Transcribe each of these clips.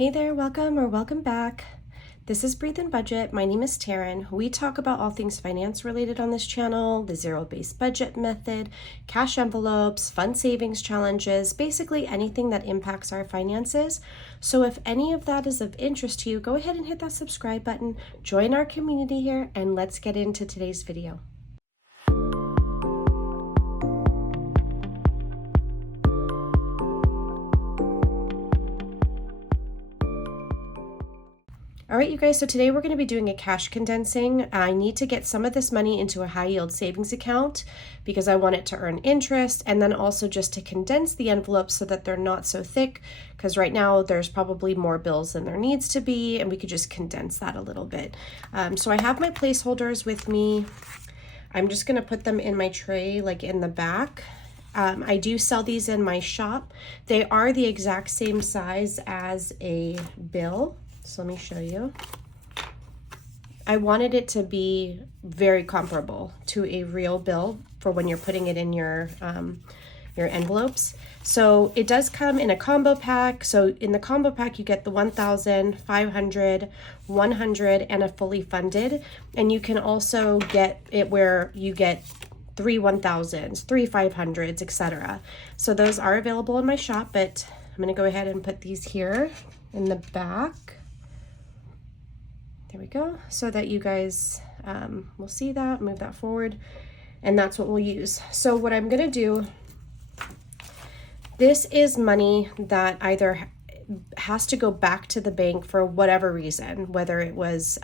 Hey there, welcome back. This is Breathe and Budget. My name is Taryn. We talk about all things finance related on this channel, the zero-based budget method, cash envelopes, fund savings challenges, basically anything that impacts our finances. So if any of that is of interest to you, go ahead and hit that subscribe button, join our community here, and let's get into today's video. All right, you guys, so today we're going to be doing a cash condensing. I need to get some of this money into a high yield savings account because I want it to earn interest, and then also just to condense the envelopes so that they're not so thick, because right now there's probably more bills than there needs to be, and we could just condense that a little bit. So I have my placeholders with me. I'm just going to put them in my tray, like in the back. I do sell these in my shop. They are the exact same size as a bill. So let me show you. I wanted it to be very comparable to a real bill for when you're putting it in your envelopes. So it does come in a combo pack. So in the combo pack, you get the 1,000, 500, 100, and a fully funded. And you can also get it where you get 3 1,000s, 3 500s, etc. So those are available in my shop, but I'm going to go ahead and put these here in the back. There we go, so that you guys will see that, move that forward, and that's what we'll use. So what I'm gonna do, this is money that either has to go back to the bank for whatever reason, whether it was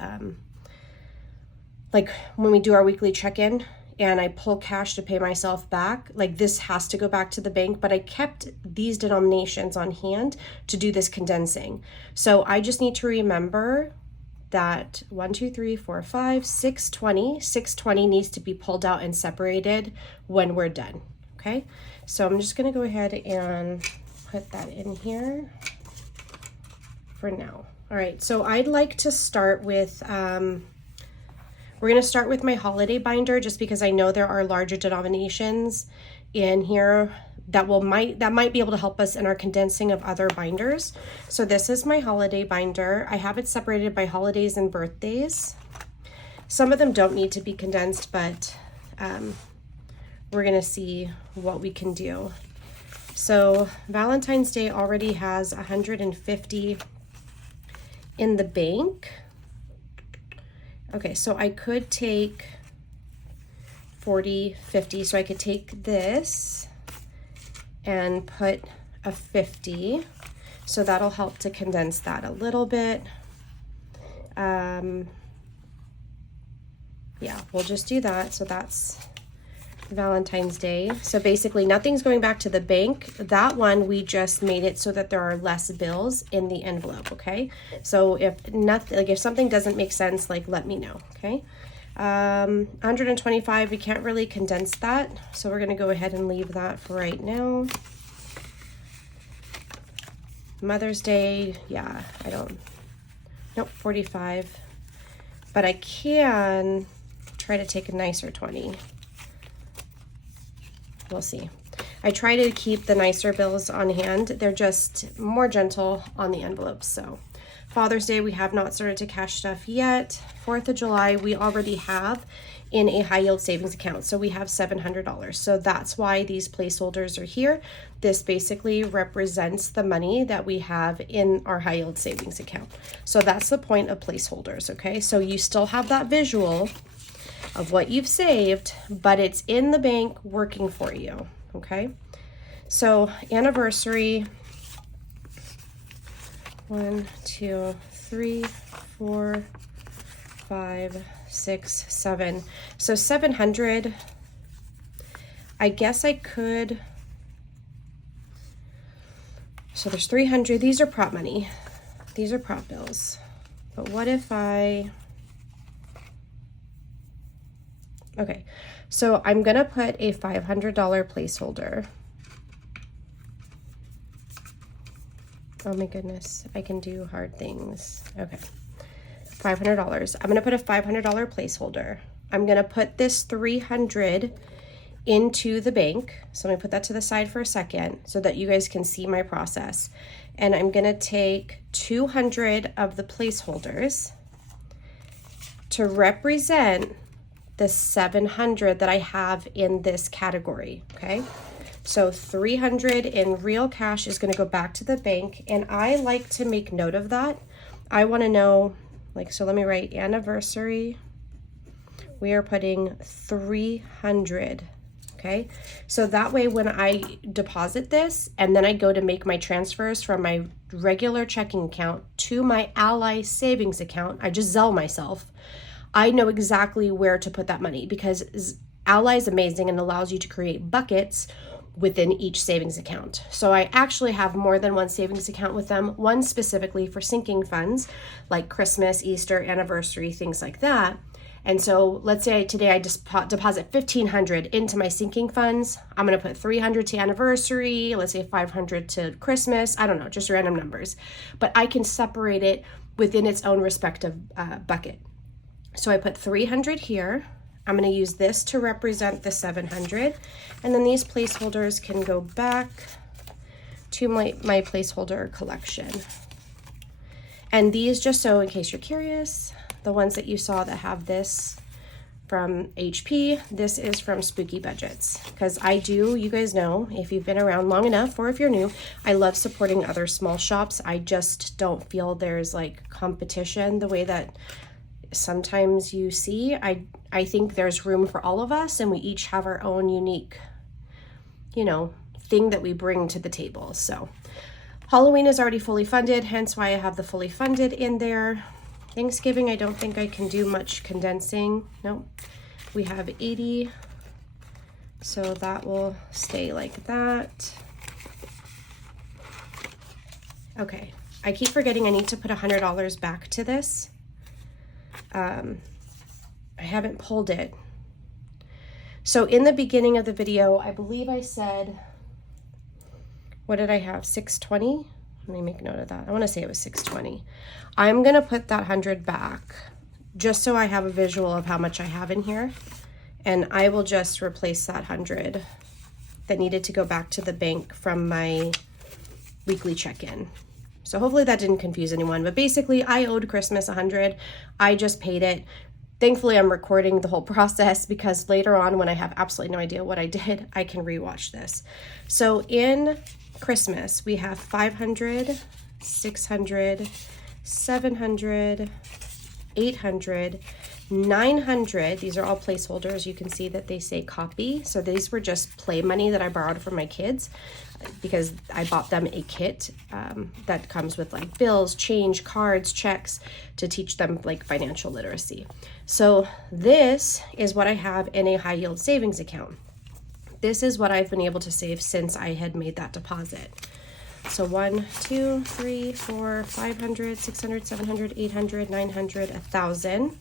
like when we do our weekly check-in and I pull cash to pay myself back, like this has to go back to the bank, but I kept these denominations on hand to do this condensing. So I just need to remember that 1, 2, 3, 4, 5, 620. 620 needs to be pulled out and separated when we're done. Okay, so I'm just going to go ahead and put that in here for now. All right, so I'd like to start with we're going to start with my holiday binder, just because I know there are larger denominations in here that might be able to help us in our condensing of other binders. So this is my holiday binder. I have it separated by holidays and birthdays. Some of them don't need to be condensed, but we're gonna see what we can do. So Valentine's Day already has 150 in the bank. Okay, so I could take 40, 50, so I could take this and put a 50, so that'll help to condense that a little bit. Yeah, we'll just do that. So that's Valentine's Day. So basically nothing's going back to the bank. That one, we just made it so that there are less bills in the envelope, okay? So if nothing, like if something doesn't make sense, like let me know, okay? 125, we can't really condense that, so we're gonna go ahead and leave that for right now. Mother's Day, yeah, nope, 45, but I can try to take a nicer 20. We'll see. I try to keep the nicer bills on hand. They're just more gentle on the envelopes. So Father's Day, we have not started to cash stuff yet. 4th of July, we already have in a high yield savings account. So we have $700. So that's why these placeholders are here. This basically represents the money that we have in our high yield savings account. So that's the point of placeholders, okay? So you still have that visual of what you've saved, but it's in the bank working for you, okay? So anniversary, 1, 2, 3, 4, 5, 6, 7. So 700. I guess I could. So there's 300. These are prop money. These are prop bills. But what if I? Okay. So I'm gonna put a $500 placeholder. Oh my goodness, I can do hard things. Okay, $500. I'm gonna put a $500 placeholder. I'm gonna put this 300 into the bank. So I'm gonna put that to the side for a second so that you guys can see my process. and I'm gonna take 200 of the placeholders to represent the 700 that I have in this category, okay? So 300 in real cash is gonna go back to the bank, and I like to make note of that. I wanna know, like, so let me write anniversary. We are putting 300, okay? So that way when I deposit this and then I go to make my transfers from my regular checking account to my Ally savings account, I just Zelle myself, I know exactly where to put that money, because Ally is amazing and allows you to create buckets within each savings account. So I actually have more than one savings account with them, one specifically for sinking funds like Christmas, Easter, anniversary, things like that. And so let's say today I just deposit 1,500 into my sinking funds. I'm gonna put 300 to anniversary, let's say 500 to Christmas, I don't know, just random numbers. But I can separate it within its own respective bucket. So I put 300 here. I'm gonna use this to represent the 700. And then these placeholders can go back to my placeholder collection. And these, just so in case you're curious, the ones that you saw that have this from HP, this is from Spooky Budgets. Because I do, you guys know, if you've been around long enough or if you're new, I love supporting other small shops. I just don't feel there's like competition the way that sometimes you see. I think there's room for all of us, and we each have our own unique, you know, thing that we bring to the table. So Halloween is already fully funded, hence why I have the fully funded in there. Thanksgiving, I don't think I can do much condensing. Nope. We have 80, so that will stay like that. Okay, I keep forgetting I need to put $100 back to this. I haven't pulled it. So in the beginning of the video, I believe I said, what did I have, 620? Let me make note of that. I want to say it was 620. I'm going to put that 100 back just so I have a visual of how much I have in here. And I will just replace that 100 that needed to go back to the bank from my weekly check-in. So hopefully that didn't confuse anyone, but basically I owed Christmas 100. I just paid it. Thankfully, I'm recording the whole process because later on when I have absolutely no idea what I did, I can rewatch this. So in Christmas, we have 500, 600, 700, 800, 900. These are all placeholders. You can see that they say copy. So these were just play money that I borrowed from my kids because I bought them a kit that comes with like bills, change, cards, checks to teach them like financial literacy. So this is what I have in a high yield savings account. This is what I've been able to save since I had made that deposit. So 1, 2, 3, 4, 500, 600, 700, 800, 900, 1,000.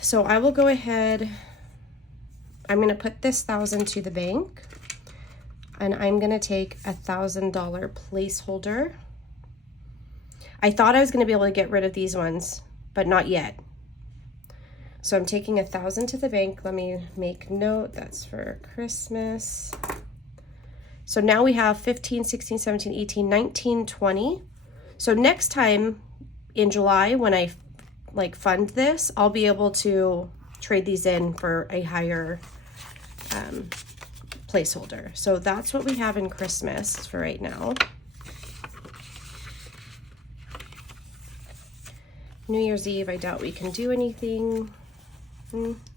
So I will go ahead, I'm going to put this 1,000 to the bank, and I'm going to take $1,000 placeholder. I thought I was going to be able to get rid of these ones, but not yet. So I'm taking 1,000 to the bank. Let me make note, that's for Christmas. So now we have 15, 16, 17, 18, 19, 20. So next time in July when I like fund this, I'll be able to trade these in for a higher placeholder. So that's what we have in Christmas for right now. New Year's Eve, I doubt we can do anything.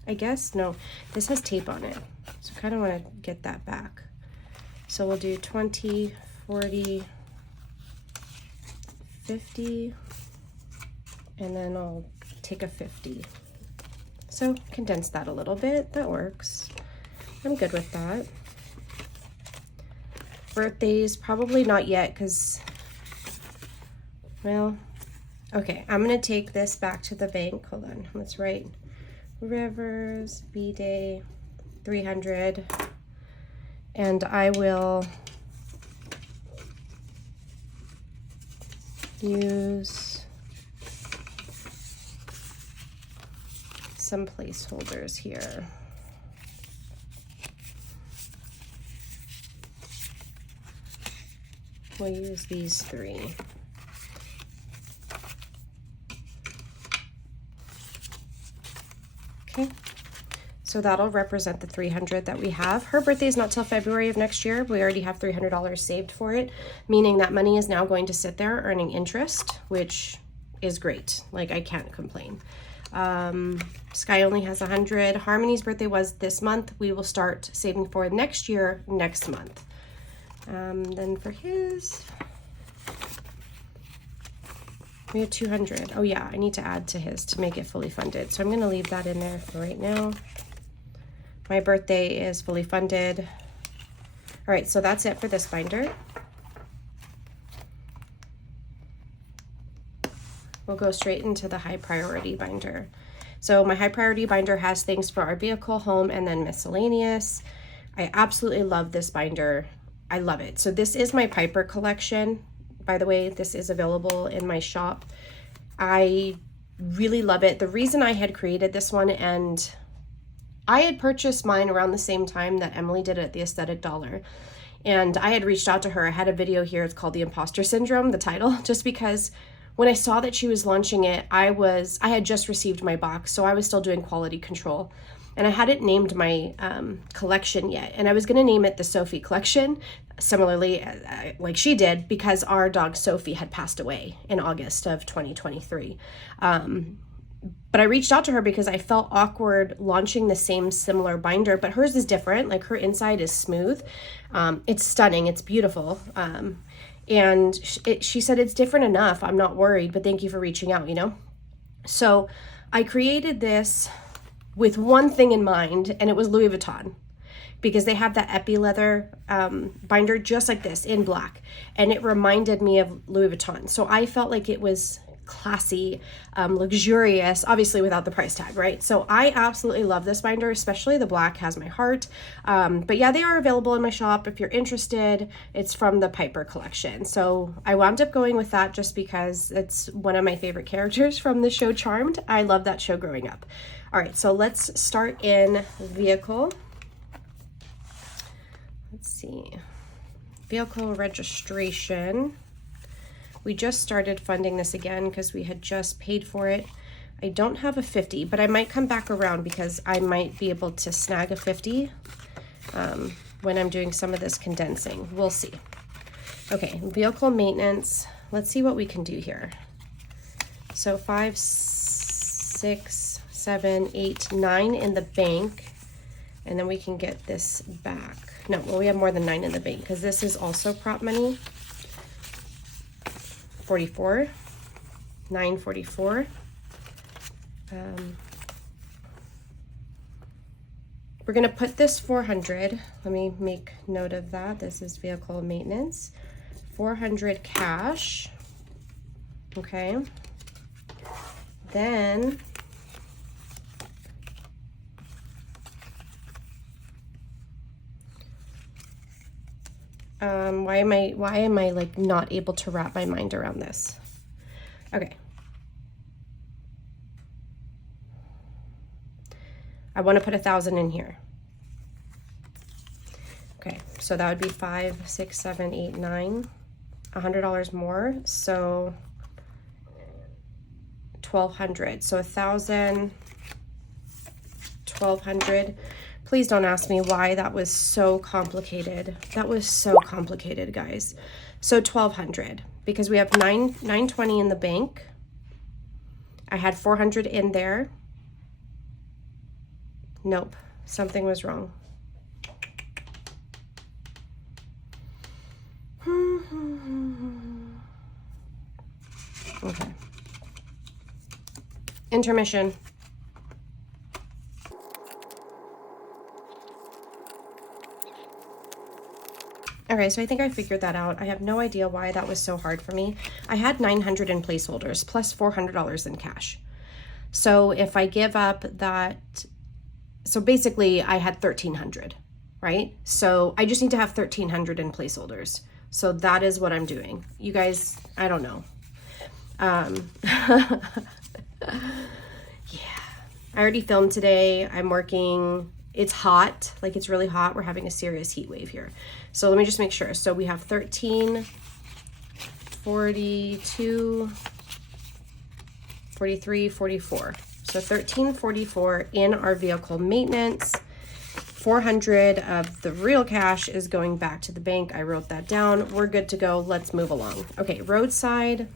I guess, no, this has tape on it. So I kind of want to get that back. So we'll do 20, 40, 50, and then I'll take a 50. So condense that a little bit, that works. I'm good with that. Birthdays, probably not yet because, well, okay, I'm gonna take this back to the bank. Hold on, let's write Rivers, B-Day, 300, and I will use some placeholders here. we'll use these 3. Okay, so that'll represent the $300 that we have. Her birthday is not till February of next year. We already have $300 saved for it, meaning that money is now going to sit there earning interest, which is great. Like, I can't complain. Sky only has 100. Harmony's birthday was this month. We will start saving for next year, next month. Then for his, we have 200. Oh yeah, I need to add to his to make it fully funded. So I'm going to leave that in there for right now. My birthday is fully funded. All right, so that's it for this binder. We'll go straight into the high priority binder. So my high priority binder has things for our vehicle, home, and then miscellaneous. I absolutely love this binder. I love it. So this is my Piper collection. By the way, this is available in my shop. I really love it. The reason I had created this one, and I had purchased mine around the same time that Emily did at the Aesthetic Dollar. And I had reached out to her. I had a video here. It's called The Imposter Syndrome, the title, just because when I saw that she was launching it, I had just received my box, so I was still doing quality control. And I hadn't named my collection yet. And I was going to name it the Sophie collection, similarly like she did, because our dog Sophie had passed away in August of 2023. But I reached out to her because I felt awkward launching the same similar binder, but hers is different. Like, her inside is smooth. It's stunning. It's beautiful. And she said, it's different enough. I'm not worried, but thank you for reaching out, you know? So I created this with one thing in mind, and it was Louis Vuitton, because they have that epi leather binder just like this in black, and it reminded me of Louis Vuitton. So I felt like it was classy, luxurious, obviously without the price tag, right? So I absolutely love this binder, especially the black has my heart. But yeah, they are available in my shop if you're interested. It's from the Piper collection. So I wound up going with that just because it's one of my favorite characters from the show Charmed. I love that show growing up. All right, so let's start in vehicle. Let's see, vehicle registration. We just started funding this again because we had just paid for it. I don't have a 50, but I might come back around because I might be able to snag a 50 when I'm doing some of this condensing. We'll see. Okay, vehicle maintenance. Let's see what we can do here. So 5, 6, 7, 8, 9 in the bank, and then we can get this back. No, well, we have more than 9 in the bank because this is also prop money. 44, 944. We're gonna put this 400. Let me make note of that. This is vehicle maintenance. 400 cash. Okay. Then why am I like not able to wrap my mind around this? Okay. I want to put 1,000 in here. Okay, so that would be 5, 6, 7, 8, 9, $100 more. So 1,200. So 1,000, 1,200. Please don't ask me why that was so complicated. That was so complicated, guys. So 1,200, because we have 920 in the bank. I had 400 in there. Nope, something was wrong. Okay. Intermission. Okay, so I think I figured that out. I have no idea why that was so hard for me. I had 900 in placeholders plus $400 in cash. So if I give up that, so basically I had 1,300, right? So I just need to have 1,300 in placeholders. So that is what I'm doing. You guys, I don't know. Yeah, I already filmed today. I'm working. It's hot, like it's really hot. We're having a serious heat wave here. So let me just make sure. So we have 13 42, 43, 44. So $13.44 in our vehicle maintenance. $400 of the real cash is going back to the bank. I wrote that down. We're good to go. Let's move along. Okay, roadside.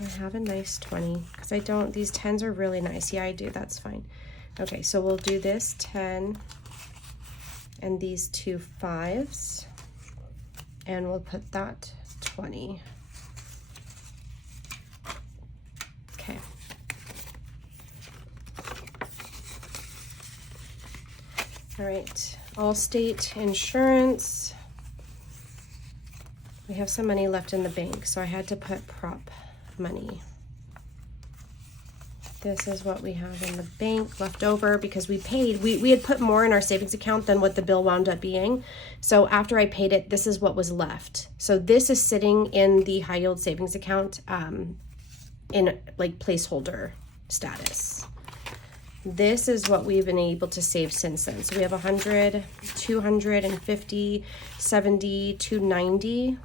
I have a nice 20 because I don't, these 10s are really nice. Yeah, I do. That's fine. Okay, so we'll do this 10 and these 2 5s, and we'll put that 20. Okay. All right, Allstate insurance. We have some money left in the bank, so I had to put prop money. This is what we have in the bank left over because we paid, we had put more in our savings account than what the bill wound up being. So after I paid it, this is what was left. So this is sitting in the high yield savings account in like placeholder status. This is what we've been able to save since then. So we have 100, 250, 70, 290.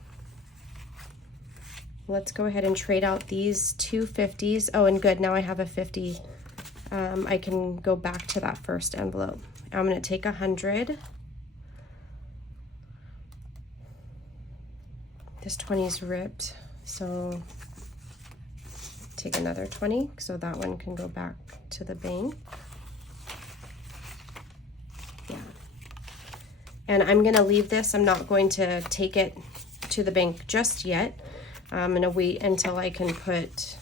Let's go ahead and trade out these 2 50s. Oh, and good, now I have a 50. I can go back to that first envelope. I'm gonna take 100. This 20 is ripped, so take another 20, so that one can go back to the bank. Yeah. And I'm gonna leave this. I'm not going to take it to the bank just yet. I'm gonna wait until I can put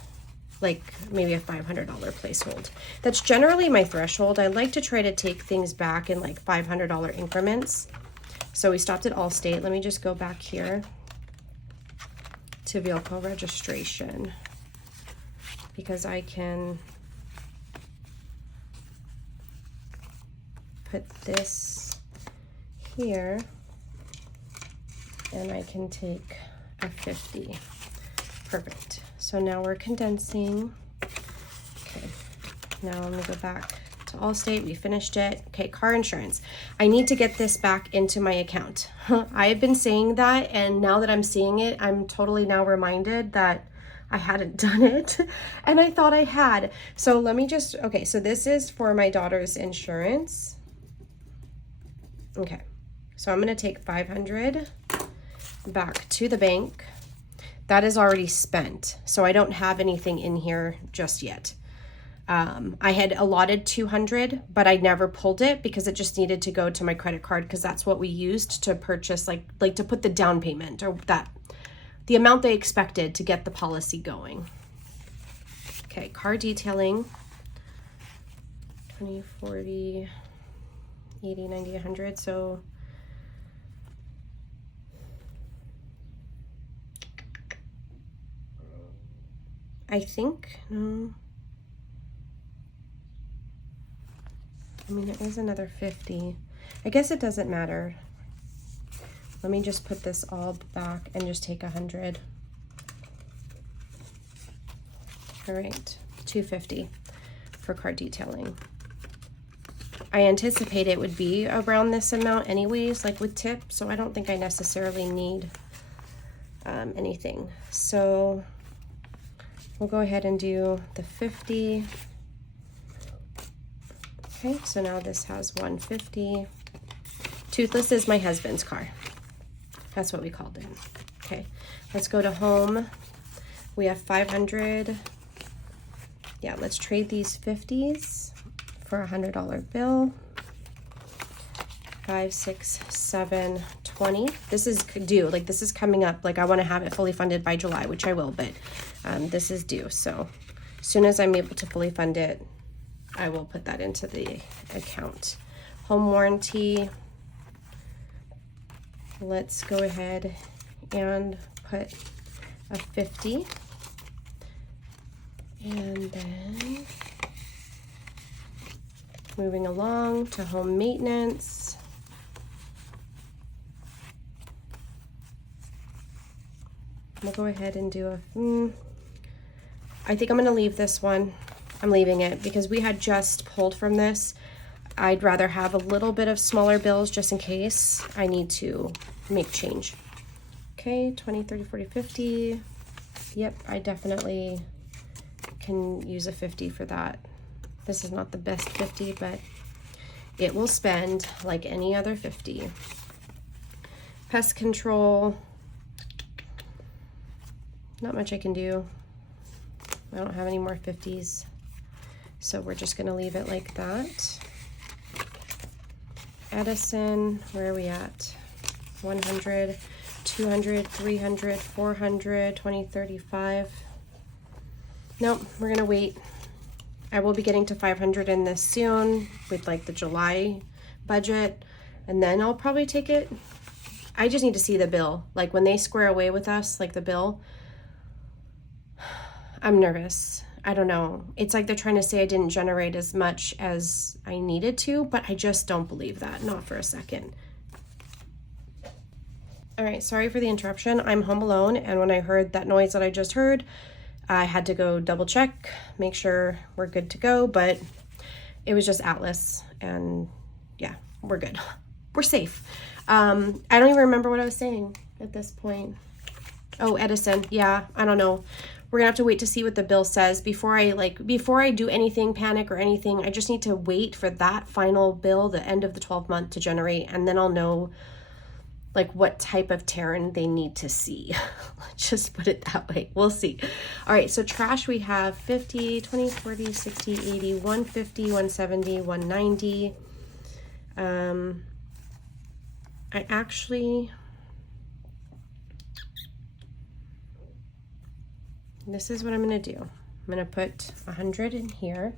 like maybe a $500 placehold. That's generally my threshold. I like to try to take things back in like $500 increments. So we stopped at Allstate. Let me just go back here to vehicle registration because I can put this here and I can take a 50. Perfect. So now we're condensing. Okay, now I'm gonna go back to Allstate. We finished it. Okay, car insurance. I need to get this back into my account. I have been saying that, and now that I'm seeing it, I'm totally now reminded that I hadn't done it, and I thought I had. So let me just, okay, so this is for my daughter's insurance. Okay, so I'm gonna take 500 back to the bank. That is already spent, so I don't have anything in here just yet. I had allotted 200, but I never pulled it because it just needed to go to my credit card because that's what we used to purchase, like to put the down payment or that the amount they expected to get the policy going. Okay, car detailing, 20, 40, 80, 90, 100, so I think, no, I mean, it is another 50. I guess it doesn't matter. Let me just put this all back and just take 100. All right, 250 for car detailing. I anticipate it would be around this amount anyways, like with tip, so I don't think I necessarily need anything. So we'll go ahead and do the 50. Okay, so now this has 150. Toothless is my husband's car. That's what we called it. Okay, let's go to home. We have 500. Yeah, let's trade these 50s for a $100 bill. 5, 6, 7, 20. This is due, like this is coming up. Like I want to have it fully funded by July, which I will, but this is due. So as soon as I'm able to fully fund it, I will put that into the account. Home warranty. Let's go ahead and put a 50. And then moving along to home maintenance. We'll go ahead and do a, I think I'm gonna leave this one. I'm leaving it because we had just pulled from this. I'd rather have a little bit of smaller bills just in case I need to make change. Okay, 20, 30, 40, 50. Yep, I definitely can use a 50 for that. This is not the best 50, but it will spend like any other 50. Pest control. Not much I can do. I don't have any more 50s. So we're just gonna leave it like that. Edison, where are we at? 100, 200, 300, 400, 20, 35. Nope, we're gonna wait. I will be getting to 500 in this soon with like the July budget, and then I'll probably take it. I just need to see the bill. Like when they square away with us, like the bill, I'm nervous. I don't know. It's like they're trying to say I didn't generate as much as I needed to, but I just don't believe that, not for a second. All right, sorry for the interruption. I'm home alone, and when I heard that noise that I just heard, I had to go double check, make sure we're good to go, but it was just Atlas, and yeah, we're good. We're safe. I don't even remember what I was saying at this point. Oh, Edison. Yeah, I don't know. We're gonna have to wait to see what the bill says before I do anything, panic or anything. I just need to wait for that final bill, the end of the 12 month, to generate, and then I'll know like what type of Terran they need to see. Let's just put it that way. We'll see. All right, so trash we have 50, 20, 40, 60, 80, 150, 170, 190. I actually, this is what I'm gonna do. I'm gonna put 100 in here.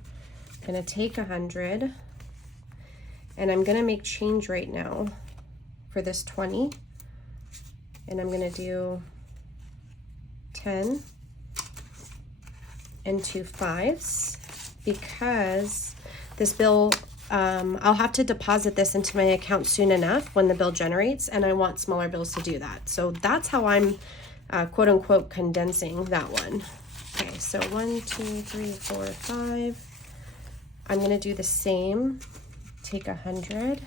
I'm gonna take 100, and I'm gonna make change right now for this 20, and I'm gonna do 10 and 2 5s because this bill, I'll have to deposit this into my account soon enough when the bill generates, and I want smaller bills to do that. So that's how I'm quote unquote condensing that one. Okay, so 1, 2, 3, 4, 5. I'm gonna do the same. Take 100.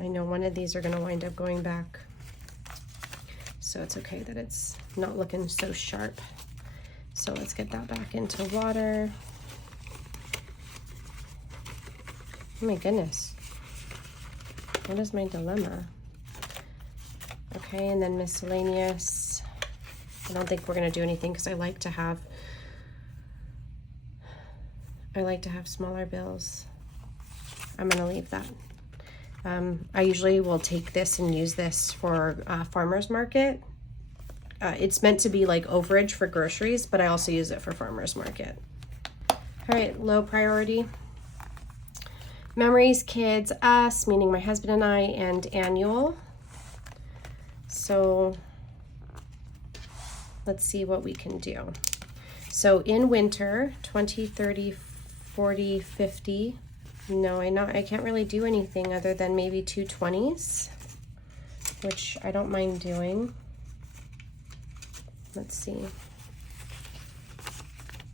I know one of these are gonna wind up going back, so it's okay that it's not looking so sharp. So let's get that back into water. Oh my goodness. What is my dilemma? Okay, and then miscellaneous. I don't think we're gonna do anything because I like to have smaller bills. I'm gonna leave that. I usually will take this and use this for farmer's market. It's meant to be like overage for groceries, but I also use it for farmer's market. All right, low priority. Memories, kids, us, meaning my husband and I, and annual. So let's see what we can do. So in winter, 20, 30, 40, 50. No, I can't really do anything other than maybe 2 20s, which I don't mind doing. Let's see.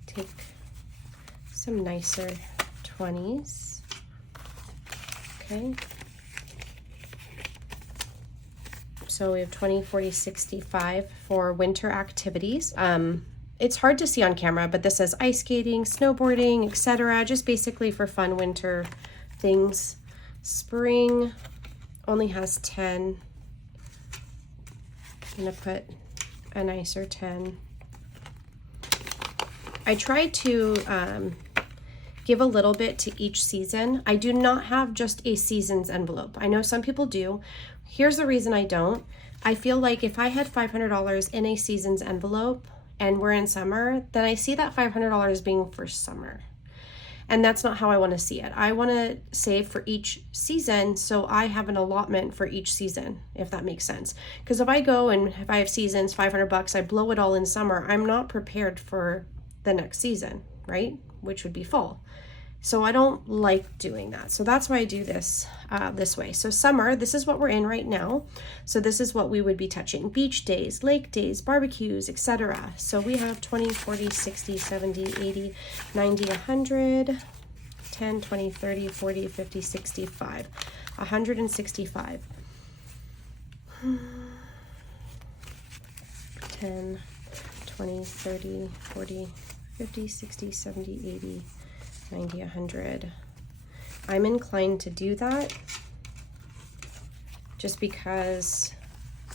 Take some nicer 20s. Okay. So we have 20, 40, 65 for winter activities. It's hard to see on camera, but this says ice skating, snowboarding, etc. Just basically for fun winter things. Spring only has 10. I'm gonna put a nicer 10. I try to give a little bit to each season. I do not have just a season's envelope. I know some people do. Here's the reason I don't. I feel like if I had $500 in a season's envelope and we're in summer, then I see that $500 being for summer. And that's not how I want to see it. I want to save for each season so I have an allotment for each season, if that makes sense. Because if I go and if I have seasons, $500, I blow it all in summer, I'm not prepared for the next season, right? Which would be fall. So I don't like doing that. So that's why I do this this way. So summer, this is what we're in right now. So this is what we would be touching: beach days, lake days, barbecues, etc. So we have 20, 40, 60, 70, 80, 90, 100, 10, 20, 30, 40, 50, 65, 165. 10, 20, 30, 40, 50, 60, 70, 80, 90, 100. I'm inclined to do that just because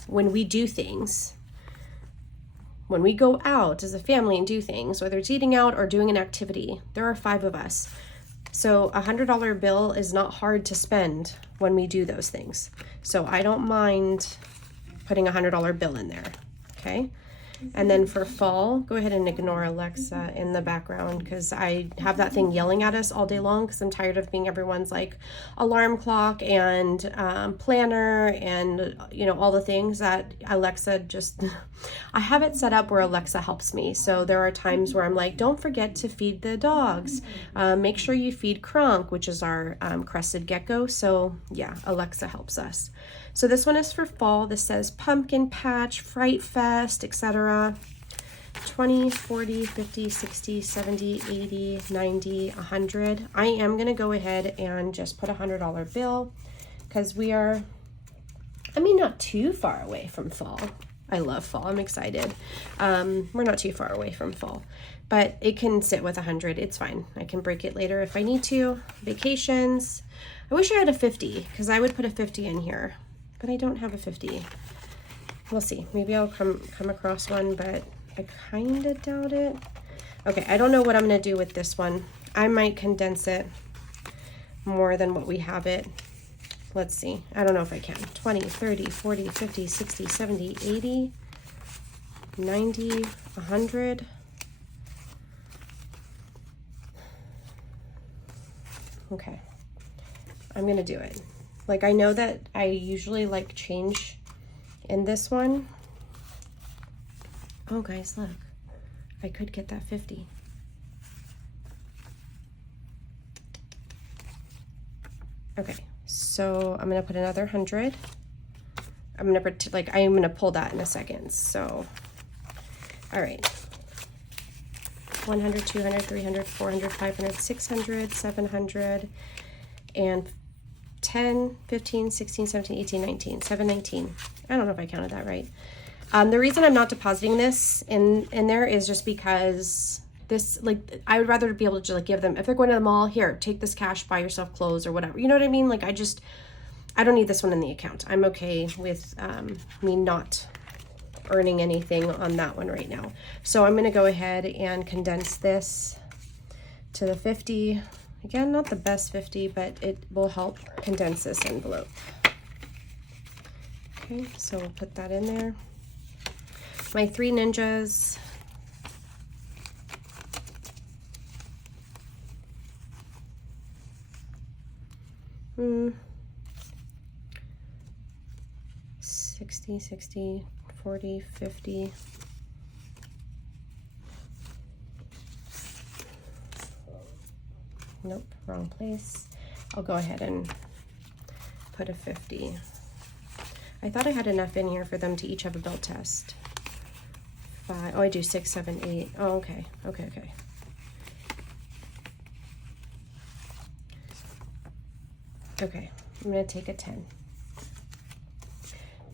when we do things, when we go out as a family and do things, whether it's eating out or doing an activity, there are 5 of us. So $100 bill is not hard to spend when we do those things. So I don't mind putting $100 bill in there, okay? And then for fall, go ahead and ignore Alexa in the background because I have that thing yelling at us all day long because I'm tired of being everyone's like alarm clock and planner and, you know, all the things that Alexa just, I have it set up where Alexa helps me. So there are times where I'm like, don't forget to feed the dogs. Make sure you feed Kronk, which is our crested gecko. So yeah, Alexa helps us. So this one is for fall. This says Pumpkin Patch, Fright Fest, etc. 20, 40, 50, 60, 70, 80, 90, 100. I am going to go ahead and just put $100 bill because we are, I mean, not too far away from fall. I love fall. I'm excited. We're not too far away from fall, but it can sit with 100. It's fine. I can break it later if I need to. Vacations. I wish I had a 50 because I would put a 50 in here. But I don't have a 50. We'll see. Maybe I'll come across one, but I kind of doubt it. Okay, I don't know what I'm going to do with this one. I might condense it more than what we have it. Let's see. I don't know if I can. 20, 30, 40, 50, 60, 70, 80, 90, 100. Okay. I'm going to do it. Like, I know that I usually like change in this one. Oh, guys, look. I could get that 50. Okay, so I'm going to put another 100. I'm going to, like, I am going to pull that in a second. So, all right. 100, 200, 300, 400, 500, 600, 700, and 10, 15, 16, 17, 18, 19, 719. I don't know if I counted that right. The reason I'm not depositing this in there is just because this, like, I would rather be able to just like give them, if they're going to the mall, here, take this cash, buy yourself clothes or whatever. You know what I mean? Like, I don't need this one in the account. I'm okay with me not earning anything on that one right now. So I'm going to go ahead and condense this to the 50. Again, not the best 50, but it will help condense this envelope. Okay, so we'll put that in there. My 3 ninjas. Hmm. 60, 60, 40, 50. Nope, wrong place. I'll go ahead and put a 50. I thought I had enough in here for them to each have a belt test. 5. Oh, I do 6, 7, 8. Oh, okay. Okay. Okay, I'm going to take a 10.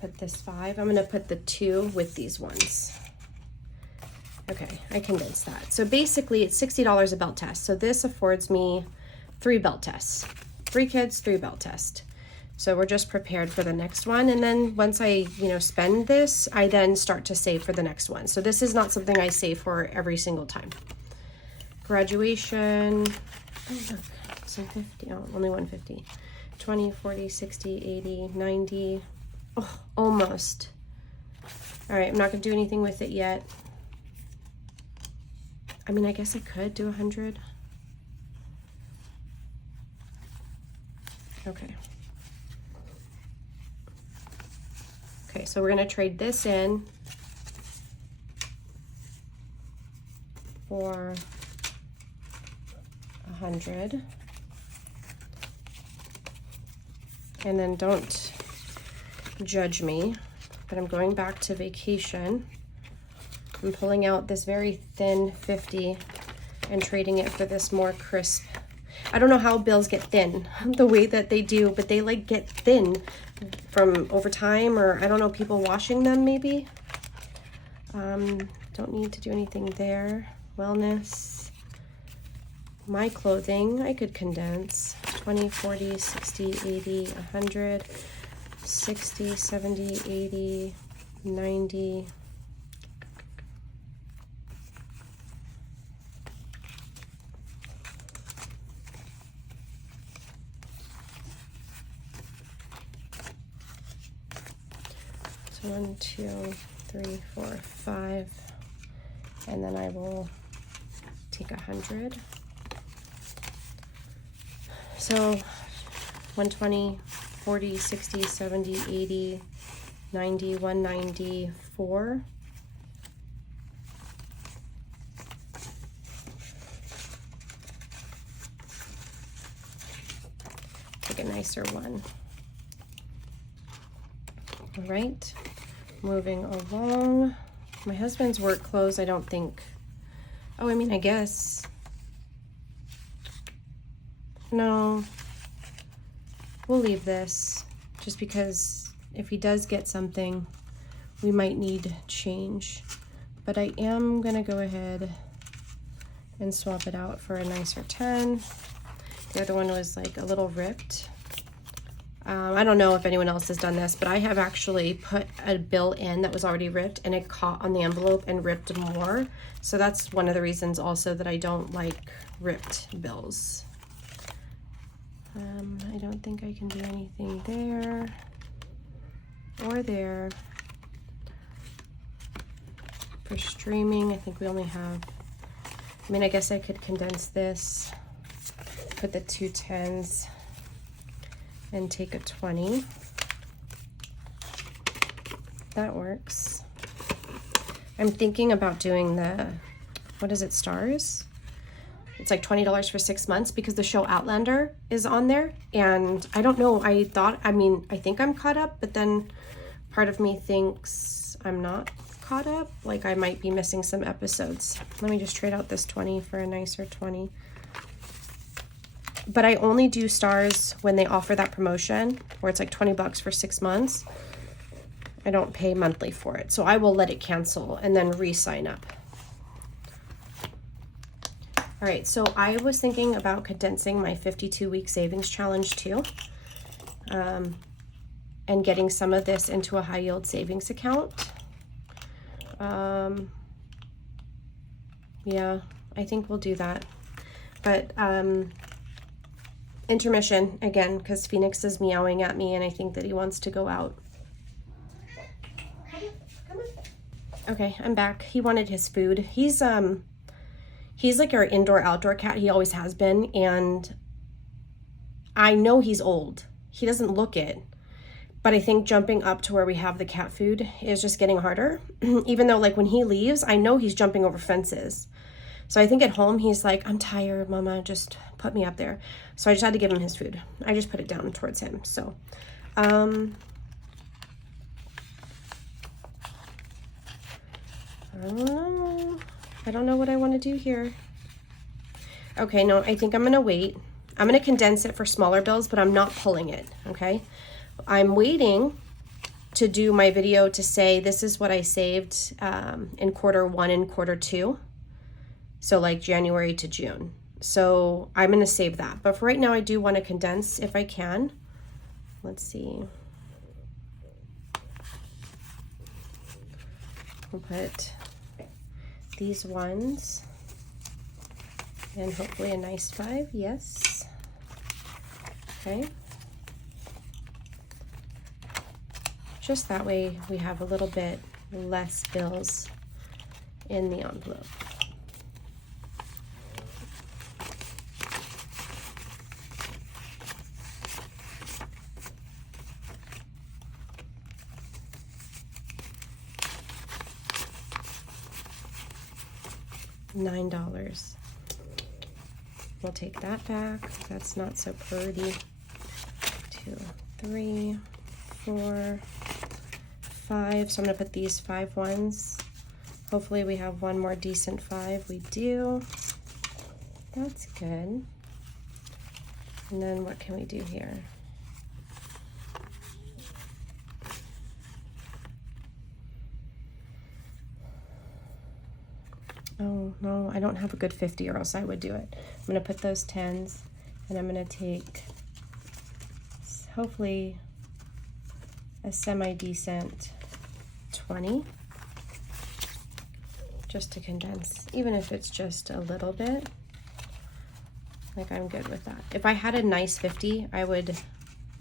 Put this 5. I'm going to put the 2 with these ones. Okay, I condensed that. So basically it's $60 a belt test. So this affords me 3 belt tests. 3 kids, 3 belt tests. So we're just prepared for the next one. And then once I, spend this, I then start to save for the next one. So this is not something I save for every single time. Graduation. Oh, look. So 50. Oh, only 150. 20, 40, 60, 80, 90. Oh, almost. All right, I'm not going to do anything with it yet. I mean, I guess I could do 100. Okay. Okay, so we're going to trade this in for 100. And then don't judge me, but I'm going back to vacation. I'm pulling out this very thin 50 and trading it for this more crisp. I don't know how bills get thin the way that they do, but they like get thin from over time, or I don't know, people washing them maybe. Don't need to do anything there. Wellness. My clothing, I could condense. 20, 40, 60, 80, 100, 60, 70, 80, 90. So 1, 2, 3, 4, 5, and then I will take 100. So 120, 40, 60, 70, 80, 90, 194. Take a nicer one. All right, moving along. My husband's work clothes, I don't think. Oh, I mean, I guess. No, we'll leave this just because if he does get something, we might need change. But I am gonna go ahead and swap it out for a nicer 10. The other one was like a little ripped. I don't know if anyone else has done this, but I have actually put a bill in that was already ripped and it caught on the envelope and ripped more. So that's one of the reasons also that I don't like ripped bills. I don't think I can do anything there or there. For streaming, I think we only have, I mean, I guess I could condense this, put the 2 10s and take a 20. That works. I'm thinking about doing the, what is it, stars? It's like $20 for 6 months because the show Outlander is on there. And I don't know, I think I'm caught up, but then part of me thinks I'm not caught up. Like I might be missing some episodes. Let me just trade out this 20 for a nicer 20. But I only do stars when they offer that promotion where it's like $20 for 6 months. I don't pay monthly for it. So I will let it cancel and then re-sign up. All right, so I was thinking about condensing my 52-week savings challenge too, and getting some of this into a high yield savings account. Yeah, I think we'll do that. But intermission again, because Phoenix is meowing at me and I think that he wants to go out. Come on. Okay, I'm back. He wanted his food. He's like our indoor-outdoor cat. He always has been, and I know he's old. He doesn't look it, but I think jumping up to where we have the cat food is just getting harder. Even though like when he leaves, I know he's jumping over fences. So I think at home he's like, I'm tired, Mama, just put me up there. So I just had to give him his food. I just put it down towards him. So, I don't know. I don't know what I want to do here. Okay, no, I think I'm going to wait. I'm going to condense it for smaller bills, but I'm not pulling it, okay? I'm waiting to do my video to say this is what I saved in Q1 and Q2. So like January to June. So I'm going to save that. But for right now, I do want to condense if I can. Let's see. We'll put these ones and hopefully a nice 5. Yes. Okay. Just that way we have a little bit less bills in the envelope. $9. we'll take that back. That's not so pretty. 2, 3, 4, 5. So I'm gonna put these 5 ones. Hopefully we have one more decent 5. We do. That's good. And then what can we do here? Oh, no, I don't have a good 50 or else I would do it. I'm gonna put those 10s and I'm gonna take hopefully a semi-decent 20 just to condense, even if it's just a little bit. Like, I'm good with that. If I had a nice 50, I would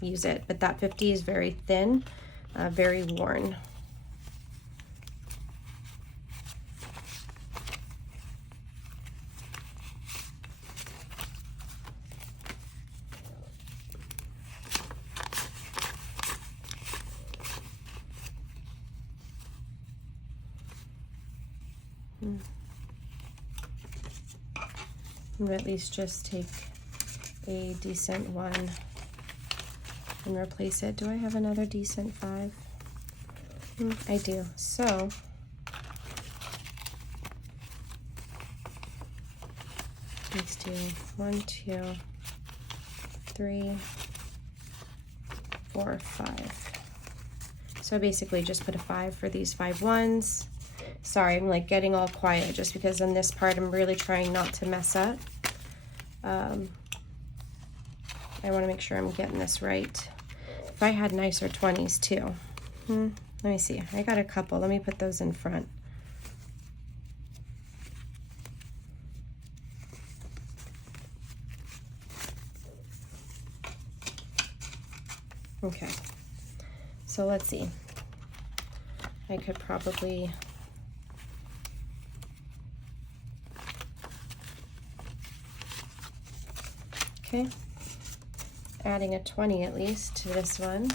use it, but that 50 is very thin, very worn. At least just take a decent one and replace it. Do I have another decent 5? I do. So let's do 1, 2, 3, 4, 5. So I basically just put a 5 for these 5 ones. Sorry, I'm like getting all quiet just because in this part I'm really trying not to mess up. I want to make sure I'm getting this right. If I had nicer 20s too. Let me see. I got a couple. Let me put those in front. Okay. So let's see. I could probably okay. Adding a 20 at least to this one.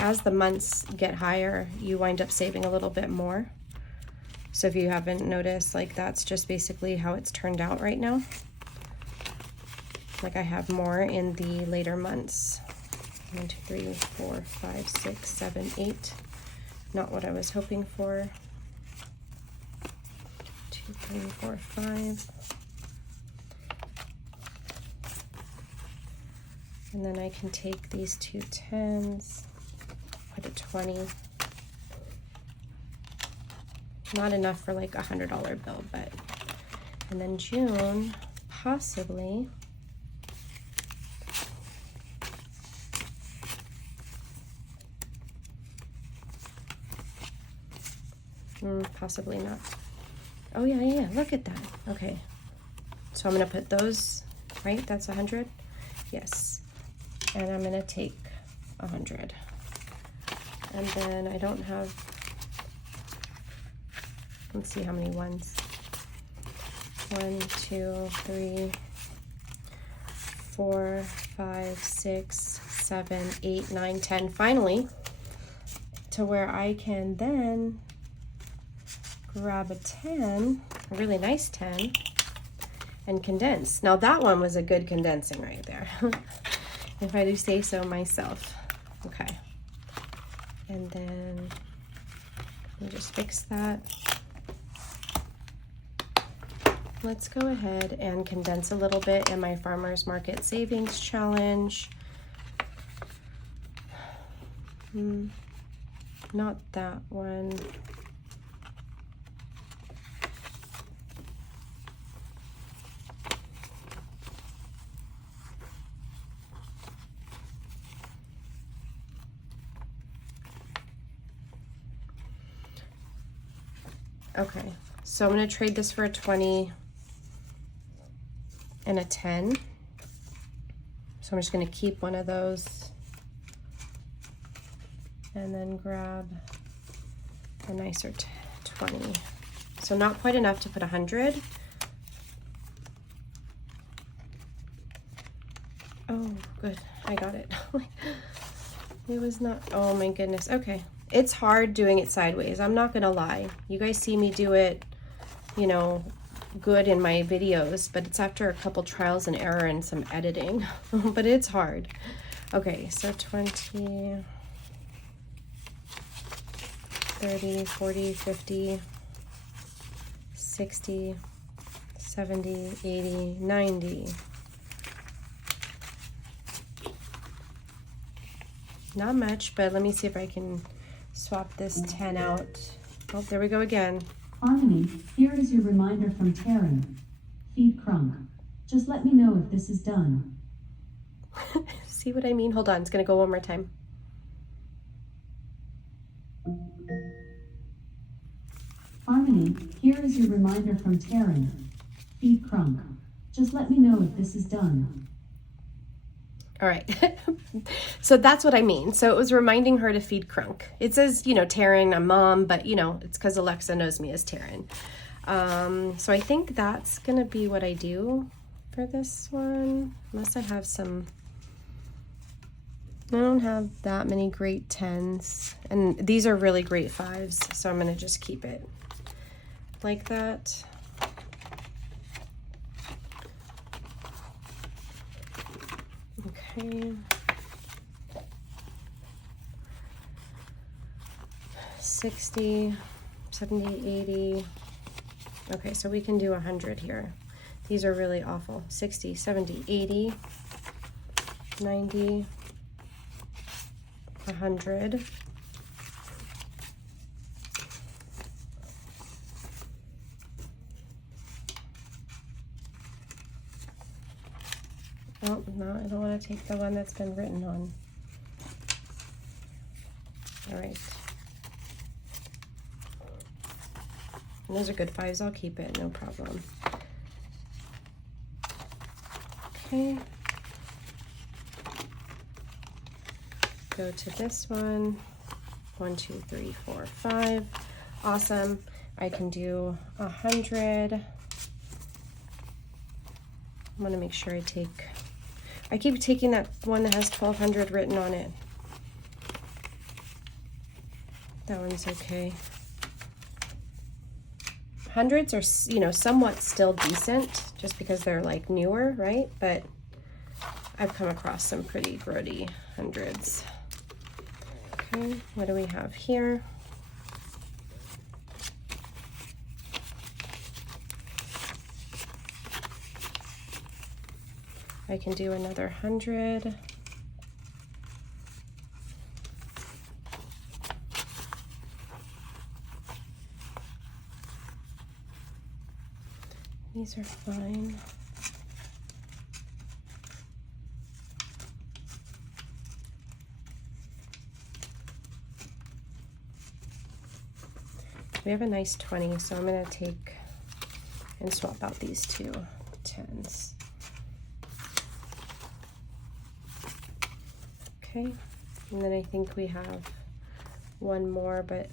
As the months get higher, you wind up saving a little bit more. So if you haven't noticed, like that's just basically how it's turned out right now. Like I have more in the later months. 1, 2, 3, 4, 5, 6, 7, 8. Not what I was hoping for. 2, 3, 4, 5. And then I can take these 2 10s, put a 20. Not enough for like $100 bill, but, and then June, possibly. Possibly not. Oh yeah, look at that. Okay. So I'm gonna put those, right? That's 100? Yes. And I'm gonna take 100. And then I don't have, let's see how many ones. 1, 2, 3, 4, 5, 6, 7, 8, 9, 10. Finally, to where I can then grab a 10, a really nice 10, and condense. Now that one was a good condensing right there, if I do say so myself. Okay, and then let me just fix that. Let's go ahead and condense a little bit in my Farmers Market Savings Challenge. Not that one. Okay, so I'm going to trade this for a 20 and a 10. So I'm just going to keep one of those and then grab a nicer 20. So not quite enough to put 100. Oh, good. I got it. It was not, oh my goodness. Okay. It's hard doing it sideways. I'm not gonna lie. You guys see me do it you know, good in my videos, but it's after a couple trials and error and some editing, but it's hard. Okay, so 20, 30, 40, 50, 60, 70, 80, 90. Not much, but let me see if I can swap this 10 out. Oh, there we go again. Harmony, here is your reminder from Taryn. Feed Crunk. Just let me know if this is done. See what I mean? Hold on, it's gonna go one more time. Harmony, here is your reminder from Taryn. Feed Crunk. Just let me know if this is done. All right, so that's what I mean. So it was reminding her to feed Crunk. It says, you know, Taryn, I'm mom, but you know, it's because Alexa knows me as Taryn. So I think that's gonna be what I do for this one, unless I have some, I don't have that many great 10s, and these are really great 5s, so I'm gonna just keep it like that. Okay. 60, 70, 80. Okay, so we can do 100 here. These are really awful. 60, 70, 80, 90, 100. Oh, no, I don't want to take the one that's been written on. All right. And those are good 5s. I'll keep it, no problem. Okay. Go to this one. 1, 2, 3, 4, 5. Awesome. I can do 100. I want to make sure I keep taking that one that has 1200 written on it. That one's okay. Hundreds are, you know, somewhat still decent just because they're like newer, right? But I've come across some pretty grody hundreds. Okay, what do we have here? I can do another 100. These are fine. We have a nice 20, so I'm going to take and swap out these two 10s. Okay, and then I think we have one more, but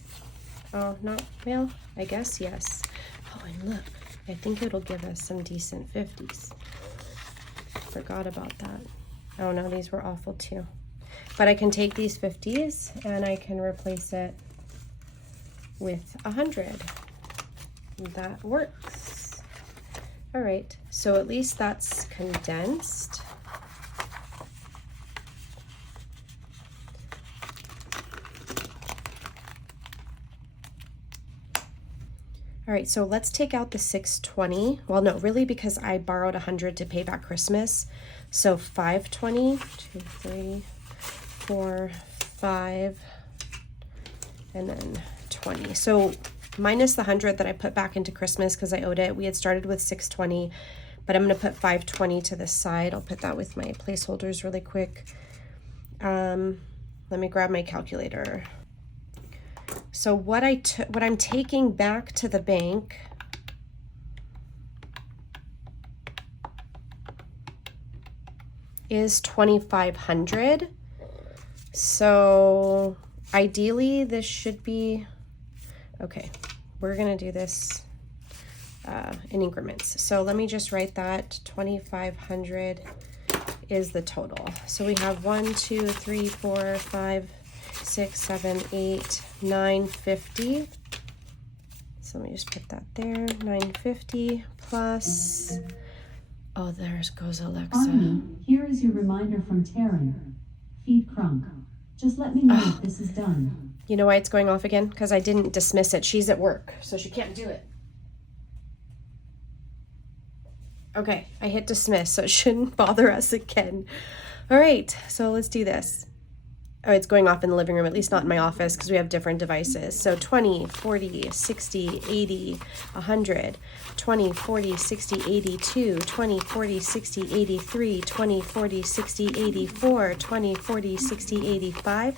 oh, not, well, I guess yes. Oh, and look, I think it'll give us some decent 50s. Forgot about that. Oh no, these were awful too. But I can take these 50s and I can replace it with 100. That works. All right, so at least that's condensed. All right, so let's take out the 620. Well, no, really, because I borrowed 100 to pay back Christmas. So 520, 2, 3, 4, 5, and then 20. So minus the 100 that I put back into Christmas because I owed it. We had started with 620, but I'm gonna put 520 to the side. I'll put that with my placeholders really quick. Let me grab my calculator. So what I'm taking back to the bank is 2,500. So ideally this should be, okay, we're gonna do this in increments. So let me just write that 2,500 is the total. So we have 1, 2, 3, 4, 5, 6, 7, 8, 9, 50. So So let me just put that there. 950 plus. Oh, there goes Alexa. Harmony, here is your reminder from Taryn. Feed Crunk. Just let me know if this is done. You know why it's going off again? Because I didn't dismiss it. She's at work, so she can't do it. Okay, I hit dismiss, so it shouldn't bother us again. All right, so let's do this. Oh, it's going off in the living room, at least not in my office, because we have different devices. So 20, 40, 60, 80, 100, 20, 40, 60, 82, 20, 40, 60, 83, 20, 40, 60, 84, 20, 40, 60, 85,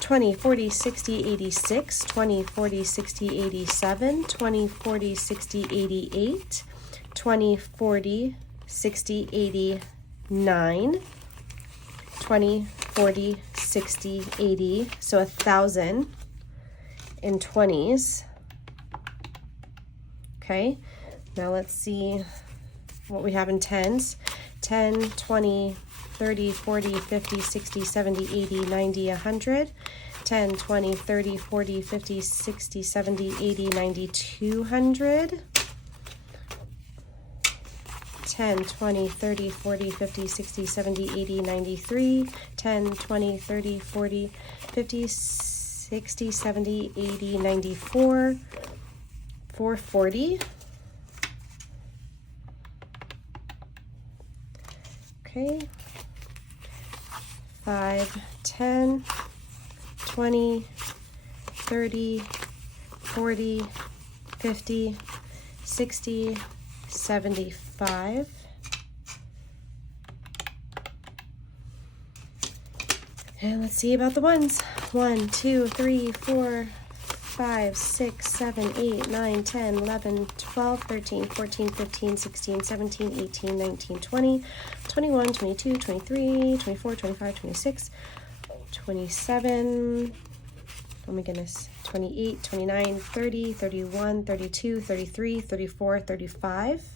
20, 40, 60, 86, 20, 40, 60, 87, 20, 40, 60, 88, 20, 40, 60, 89, 20, 40, 60, 80, so 1,000 in 20s. Okay, now let's see what we have in 10s. 10, 20, 30, 40, 50, 60, 70, 80, 90, 100. 10, 20, 30, 40, 50, 60, 70, 80, 90, 200. 10, 20, 30, 40, 50, 60, 70, 80, 93, 10, 20, 30, 40, 50, 60, 70, 80, 94, 440. Okay. 5, 10, 20, 30, 40, 50, 60, 75. And let's see about the ones. 1, 2, 3, 4, 5, 6, 7, 8, 9, 10, 11, 12, 13, 14, 15, 16, 17, 18, 19, 20, 21, 22, 23, 24, 25, 26, 27, oh my goodness, 28, 29, 30, 31, 32, 33, 34, 35.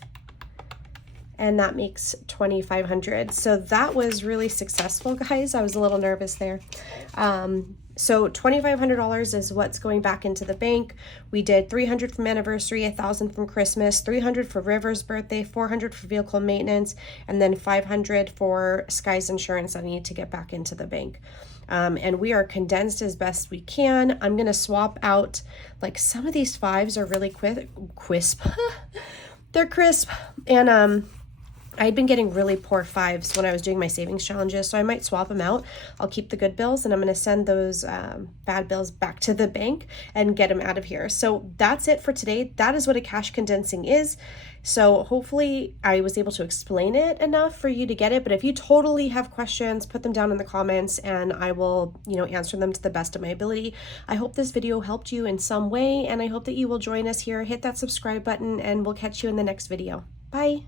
And that makes 2,500. So that was really successful, guys. I was a little nervous there. So $2,500 is what's going back into the bank. We did 300 from anniversary, 1,000 from Christmas, 300 for River's birthday, 400 for vehicle maintenance, and then 500 for Sky's insurance that I need to get back into the bank. And we are condensed as best we can. I'm going to swap out, like, some of these 5s are really crisp. They're crisp. And I'd been getting really poor 5s when I was doing my savings challenges, so I might swap them out. I'll keep the good bills, and I'm going to send those bad bills back to the bank and get them out of here. So that's it for today. That is what a cash condensing is. So hopefully I was able to explain it enough for you to get it. But if you totally have questions, put them down in the comments, and I will, answer them to the best of my ability. I hope this video helped you in some way, and I hope that you will join us here. Hit that subscribe button, and we'll catch you in the next video. Bye.